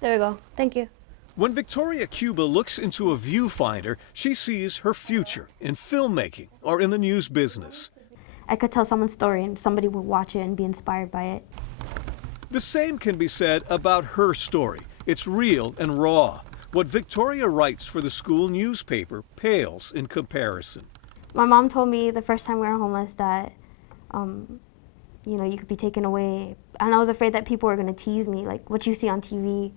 There we go. Thank you. When Victoria Cuba looks into a viewfinder, she sees her future in filmmaking or in the news business. I could tell someone's story and somebody would watch it and be inspired by it. The same can be said about her story. It's real and raw. What Victoria writes for the school newspaper pales in comparison. My mom told me the first time we were homeless that, you could be taken away. And I was afraid that people were going to tease me, like what you see on TV.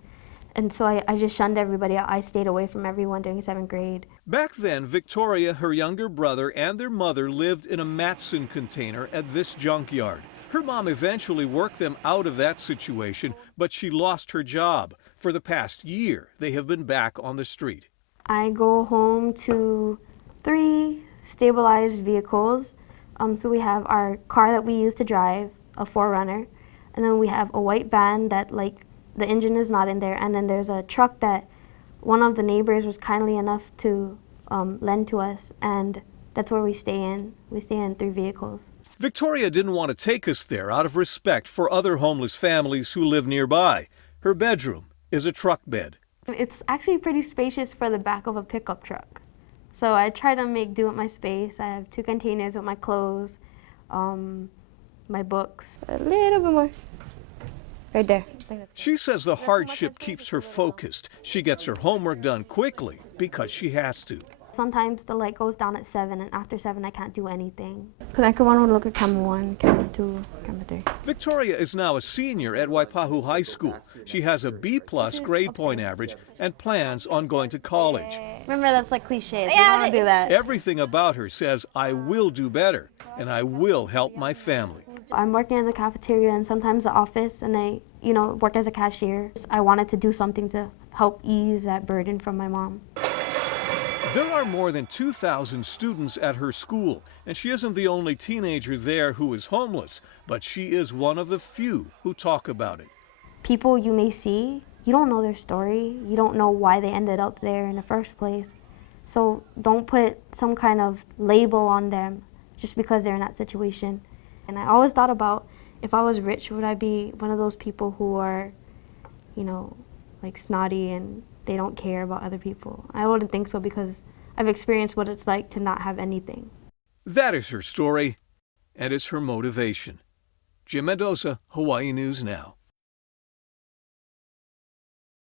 And so I just shunned everybody. I stayed away from everyone during 7th grade. Back then, Victoria, her younger brother, and their mother lived in a Matson container at this junkyard. Her mom eventually worked them out of that situation, but she lost her job. For the past year, they have been back on the street. I go home to 3 stabilized vehicles. So we have our car that we use to drive, a 4Runner, and then we have a white van that the engine is not in there, and then there's a truck that one of the neighbors was kindly enough to lend to us, and that's where we stay in. We stay in 3 vehicles. Victoria didn't want to take us there out of respect for other homeless families who live nearby. Her bedroom is a truck bed. It's actually pretty spacious for the back of a pickup truck. So I try to make do with my space. I have 2 containers with my clothes, my books. A little bit more. Right there. She says the hardship keeps her focused. She gets her homework done quickly because she has to. Sometimes the light goes down at 7, and after 7 I can't do anything. Because I could want to look at camera 1, camera 2, camera 3. Victoria is now a senior at Waipahu High School. She has a B+ grade point average and plans on going to college. Remember, that's like cliche. We don't want to do that. Everything about her says, I will do better, and I will help my family. I'm working in the cafeteria and sometimes the office, and I, work as a cashier. I wanted to do something to help ease that burden from my mom. There are more than 2,000 students at her school, and she isn't the only teenager there who is homeless, but she is one of the few who talk about it. People you may see, you don't know their story. You don't know why they ended up there in the first place. So don't put some kind of label on them just because they're in that situation. And I always thought about, if I was rich, would I be one of those people who are, snotty and they don't care about other people? I wouldn't think so, because I've experienced what it's like to not have anything. That is her story, and it's her motivation. Jim Mendoza, Hawaii News Now.